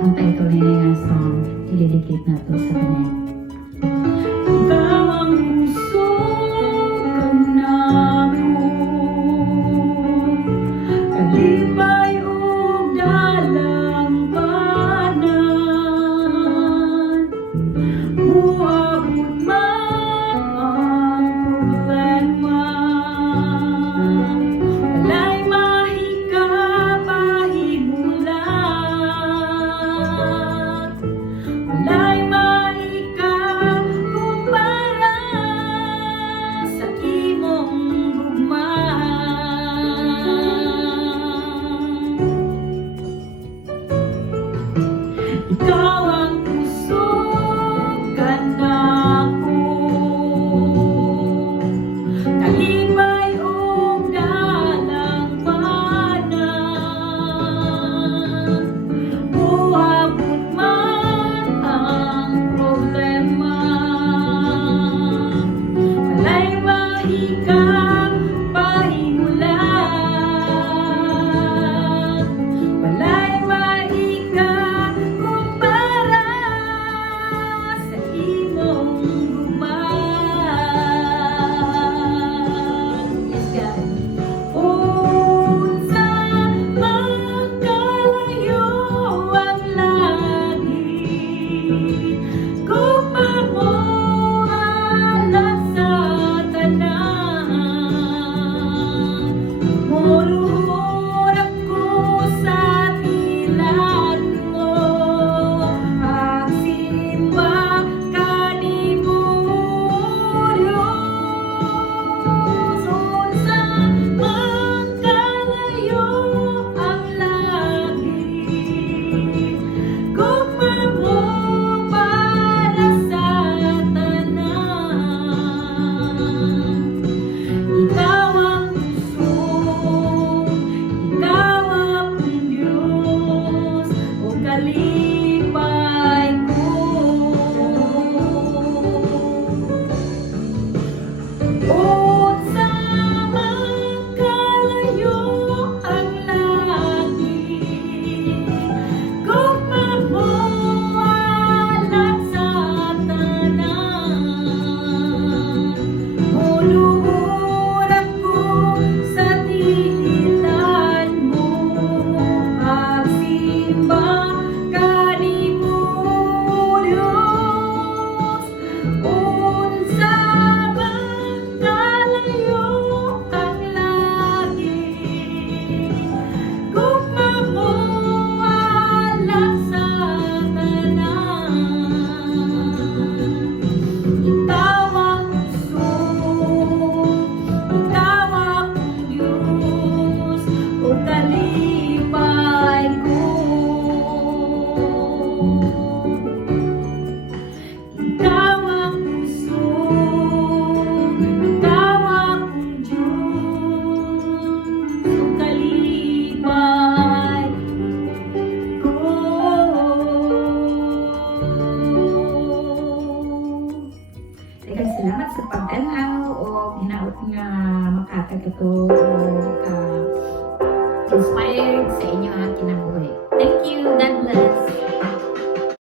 Ang title ni nga song, ilidikit na to sa kanya. Ikaw ang puso kanako, kalipay o dalang panan, muabot man ang problema, walay mahika pahimulat, walay mahika kumpara sa imong gugma. Ikaw ang puso kanako, kalipay o dalang panan, muabot man ang problema, walay mahika pahimulat, walay mahika kumpara sa imong gugma. Yes, God. Unsa magkalayo ang langit, gugma mo alas sa tanan, muluhod ako sa tilan mo, agsimba kanimo Diyos. Unsa magkalayo ang langit, gugma mo para sa tanan. Ikaw ang puso, ikaw ang Diyos, o kalipay